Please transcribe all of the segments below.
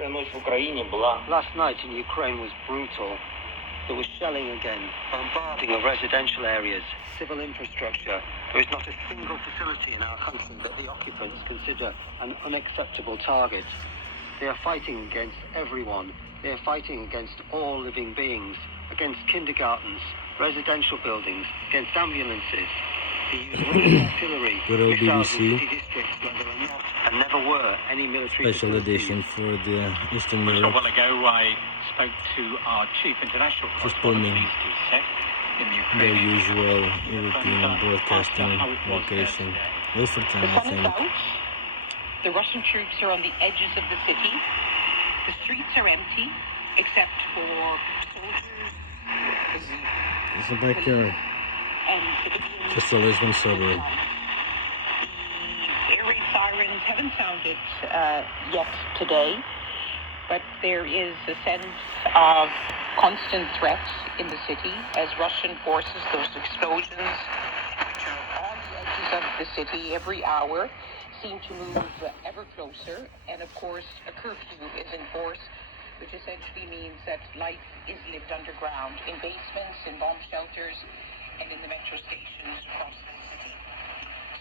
Last night in Ukraine was brutal. There was shelling again, bombarding of residential areas, civil infrastructure. There is not a single facility in our country that the occupants consider an unacceptable target. They are fighting against everyone. They are fighting against all living beings, against kindergartens, residential buildings, against ambulances. They use Russian artillery, missiles in city districts where there are not and never were any military Special edition for the Eastern A Europe. while ago, I spoke to our chief international correspondent in the Their Ukraine. usual European broadcasting location. Wilfordton, I think. The Russian troops are on the edges of the city. The streets are empty, except for soldiers. It's a backyard. And Just a Lisbon suburb. the air raid sirens haven't sounded yet today, but there is a sense of constant threats in the city as Russian forces, those explosions, which are on the edges of the city every hour, seem to move ever closer. And of course, a curfew is in force, which essentially means that life is lived underground, in basements, in bomb shelters, and in the metro stations across the city.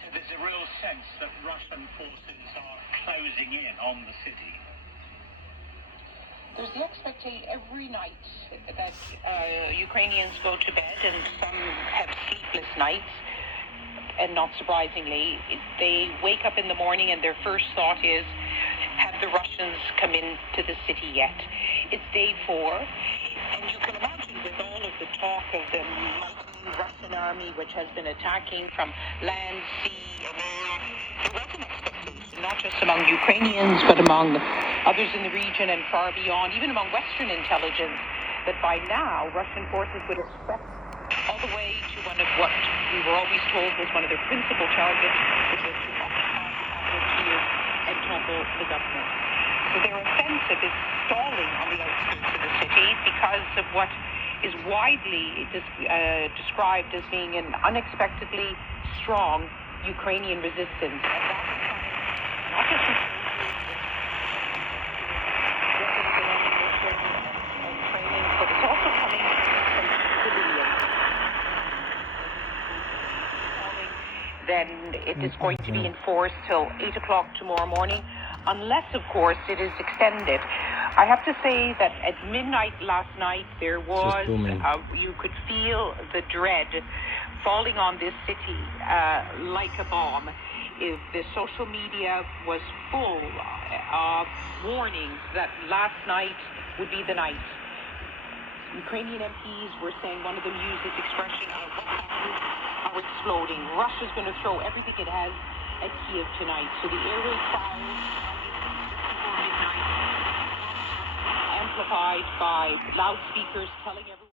So there's a real sense that Russian forces are closing in on the city. There's the expectation every night that Ukrainians go to bed, and some have sleepless nights. And not surprisingly, they wake up in the morning and their first thought is, have the Russians come into the city yet? It's day 4, and you can imagine with all of the talk of the mighty Russian army, which has been attacking from land, sea, and air, there was an expectation, not just among Ukrainians, but among others in the region and far beyond, even among Western intelligence, that by now Russian forces would have swept all the way to one of what we were always told was one of their principal targets, which was to occupy the capital Kyiv and topple the government. So there are a sense of this stalling on the outskirts of the city because of what is widely described as being an unexpectedly strong Ukrainian resistance. And that's coming not just from and training, but it's also coming from civilians. Then it is going to be enforced till 8 o'clock tomorrow morning, unless, of course, it is extended. I have to say that at midnight last night, there was, you could feel the dread falling on this city like a bomb. The social media was full of warnings that last night would be the night. Ukrainian MPs were saying, one of them used this expression, our weapons are exploding. Russia's going to throw everything it has at Kyiv tonight. So the air raid fires before midnight, amplified by loudspeakers telling everyone.